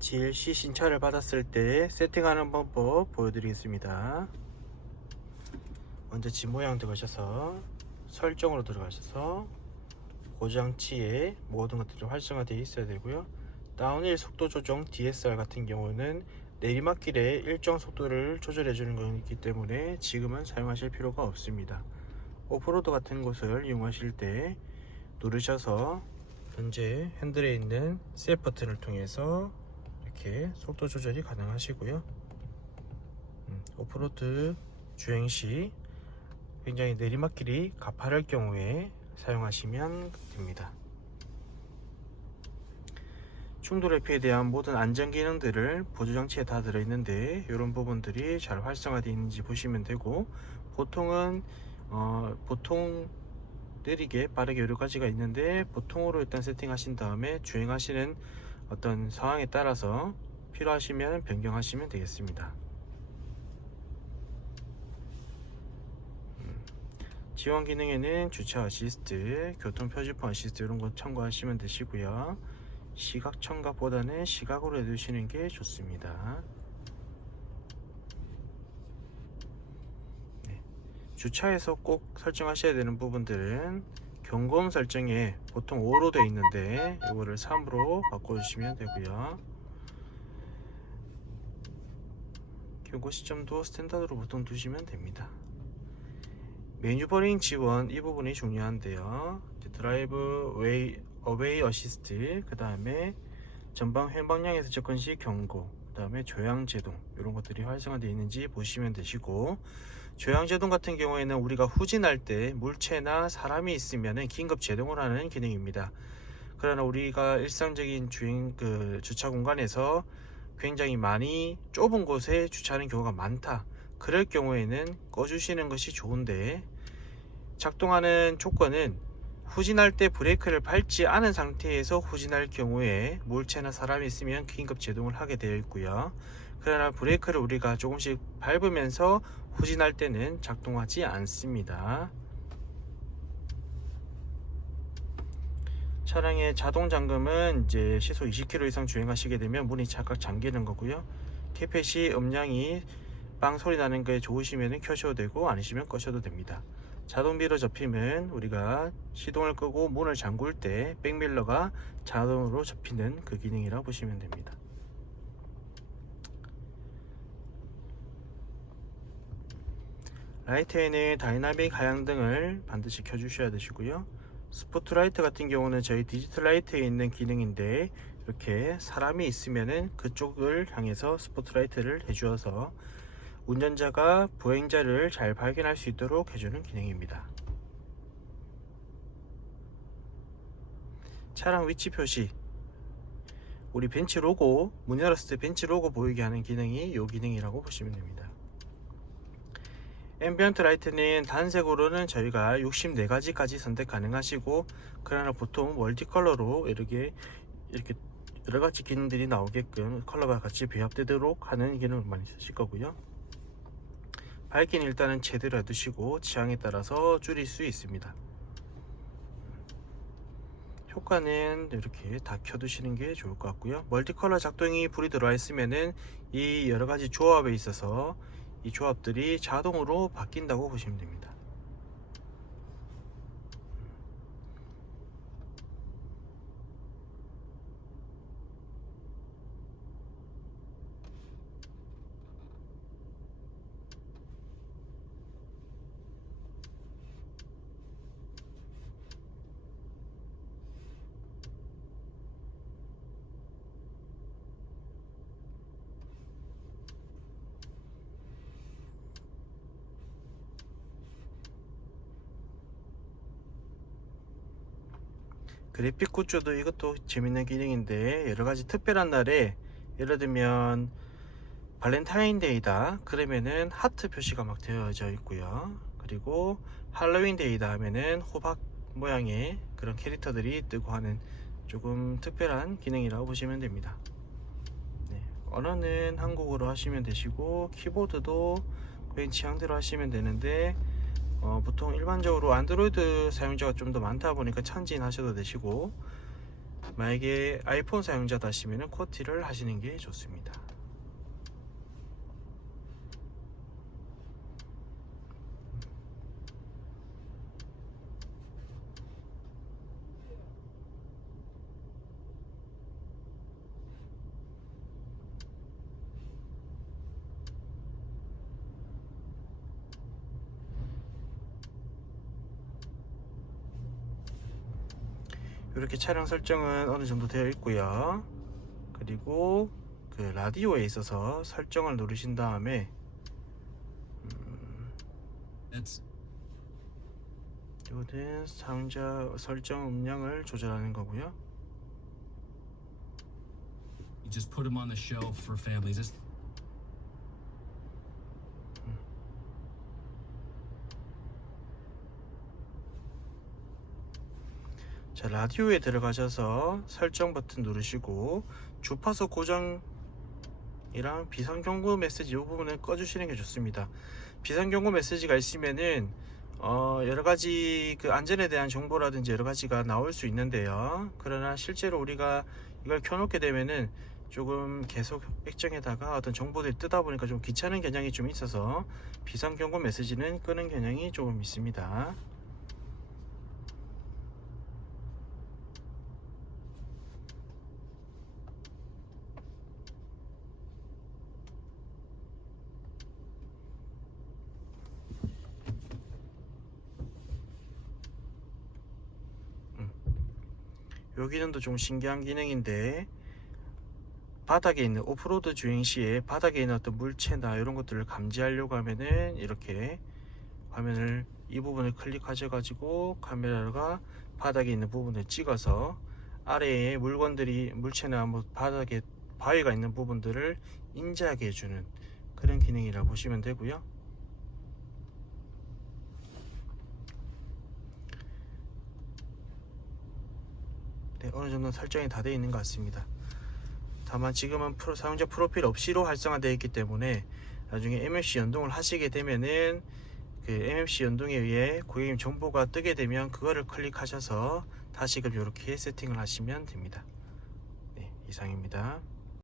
GLC 신차를 받았을 때 세팅하는 방법 보여드리겠습니다. 먼저 집 모양 들어가셔서 설정으로 들어가셔서 고장치에 모든 것들이 활성화되어 있어야 되고요. 다운힐 속도 조정 DSR 같은 경우는 내리막길에 일정 속도를 조절해 주는 것이기 때문에 지금은 사용하실 필요가 없습니다. 오프로드 같은 곳을 이용하실 때 누르셔서 현재 핸들에 있는 셋 버튼을 통해서 이렇게 속도 조절이 가능하시고요. 오프로드 주행 시 굉장히 내리막길이 가파를 경우에 사용하시면 됩니다. 충돌 회피에 대한 모든 안전 기능들을 보조 장치에 다 들어있는데 이런 부분들이 잘 활성화되어 있는지 보시면 되고, 보통은 보통 느리게 빠르게 여러 가지가 있는데 보통으로 일단 세팅하신 다음에 주행하시는 어떤 상황에 따라서 필요하시면 변경하시면 되겠습니다. 지원 기능에는 주차 어시스트, 교통 표지판 어시스트 이런 거 참고하시면 되시고요. 시각 청각보다는 시각으로 해두시는 게 좋습니다. 주차에서 꼭 설정하셔야 되는 부분들은 경고음 설정에 보통 5로 되어 있는데 이거를 3으로 바꿔주시면 되고요. 경고 시점도 스탠다드로 보통 두시면 됩니다. 메뉴버링 지원 이 부분이 중요한데요. 드라이브 어웨이 어시스트, 그 다음에 전방 횡방향에서 접근 시 경고, 그 다음에 조향 제동 이런 것들이 활성화되어 있는지 보시면 되시고, 조향 제동 같은 경우에는 우리가 후진할 때 물체나 사람이 있으면 긴급 제동을 하는 기능입니다. 그러나 우리가 일상적인 주차 공간에서 굉장히 많이 좁은 곳에 주차하는 경우가 많다, 그럴 경우에는 꺼주시는 것이 좋은데, 작동하는 조건은 후진할 때 브레이크를 밟지 않은 상태에서 후진할 경우에 물체나 사람이 있으면 긴급 제동을 하게 되어 있고요. 그러나 브레이크를 우리가 조금씩 밟으면서 후진할 때는 작동하지 않습니다. 차량의 자동 잠금은 이제 시속 20km 이상 주행하시게 되면 문이 착각 잠기는 거고요. 개폐 시 음량이 빵 소리 나는 게 좋으시면 켜셔도 되고 아니시면 꺼셔도 됩니다. 자동 미러 접힘은 우리가 시동을 끄고 문을 잠글 때 백밀러가 자동으로 접히는 그 기능이라고 보시면 됩니다. 라이트에는 다이나믹 하향등을 반드시 켜주셔야 되시고요. 스포트라이트 같은 경우는 저희 디지털 라이트에 있는 기능인데, 이렇게 사람이 있으면은 그쪽을 향해서 스포트라이트를 해주어서 운전자가 보행자를 잘 발견할 수 있도록 해주는 기능입니다. 차량 위치 표시, 우리 벤츠 로고, 문 열었을 때 벤츠 로고 보이게 하는 기능이 이 기능이라고 보시면 됩니다. 앰비언트 라이트는 단색으로는 저희가 64가지까지 선택 가능하시고, 그러나 보통 멀티컬러로 이렇게 여러가지 기능들이 나오게끔 컬러가 같이 배합되도록 하는 기능을 많이 쓰실 거고요. 밝기는 일단은 제대로 해두시고 취향에 따라서 줄일 수 있습니다. 효과는 이렇게 다 켜두시는 게 좋을 것 같고요. 멀티컬러 작동이 불이 들어와 있으면은 이 여러가지 조합에 있어서 이 조합들이 자동으로 바뀐다고 보시면 됩니다. 그래픽 구조도 이것도 재밌는 기능인데, 여러가지 특별한 날에 예를 들면 발렌타인데이다 그러면은 하트 표시가 막 되어져 있고요. 그리고 할로윈데이다 하면은 호박 모양의 그런 캐릭터들이 뜨고 하는 조금 특별한 기능이라고 보시면 됩니다. 언어는 한국어로 하시면 되시고, 키보드도 고객 취향대로 하시면 되는데, 보통 일반적으로 안드로이드 사용자가 좀 더 많다 보니까 천진 하셔도 되시고, 만약에 아이폰 사용자다시면 쿼티를 하시는 게 좋습니다. 이렇게 차량 설정은 어느 정도 되어 있고요. 그리고 그 라디오에 있어서 설정을 누르신 다음에 이거는 사용자 설정 음량을 조절하는 거고요. You just put them on the shelf for families. 자, 라디오에 들어가셔서 설정 버튼 누르시고 주파수 고정이랑 비상경고 메시지 이 부분을 꺼주시는 게 좋습니다. 비상경고 메시지가 있으면은 여러가지 그 안전에 대한 정보라든지 여러가지가 나올 수 있는데요. 그러나 실제로 우리가 이걸 켜놓게 되면은 조금 계속 액정에다가 어떤 정보들이 뜨다 보니까 좀 귀찮은 경향이 좀 있어서 비상경고 메시지는 끄는 경향이 조금 있습니다. 요 기능도 좀 신기한 기능인데, 바닥에 있는 오프로드 주행 시에 바닥에 있는 어떤 물체나 이런 것들을 감지하려고 하면은 이렇게 화면을 이 부분을 클릭하셔 가지고 카메라가 바닥에 있는 부분을 찍어서 아래에 물건들이 물체나 뭐 바닥에 바위가 있는 부분들을 인지하게 해주는 그런 기능이라고 보시면 되고요. 네, 어느 정도 설정이 다 되어 있는 것 같습니다. 다만 지금은 사용자 프로필 없이로 활성화되어 있기 때문에 나중에 MFC 연동을 하시게 되면은 그 MFC 연동에 의해 고객님 정보가 뜨게 되면 그거를 클릭하셔서 다시금 이렇게 세팅을 하시면 됩니다. 네, 이상입니다.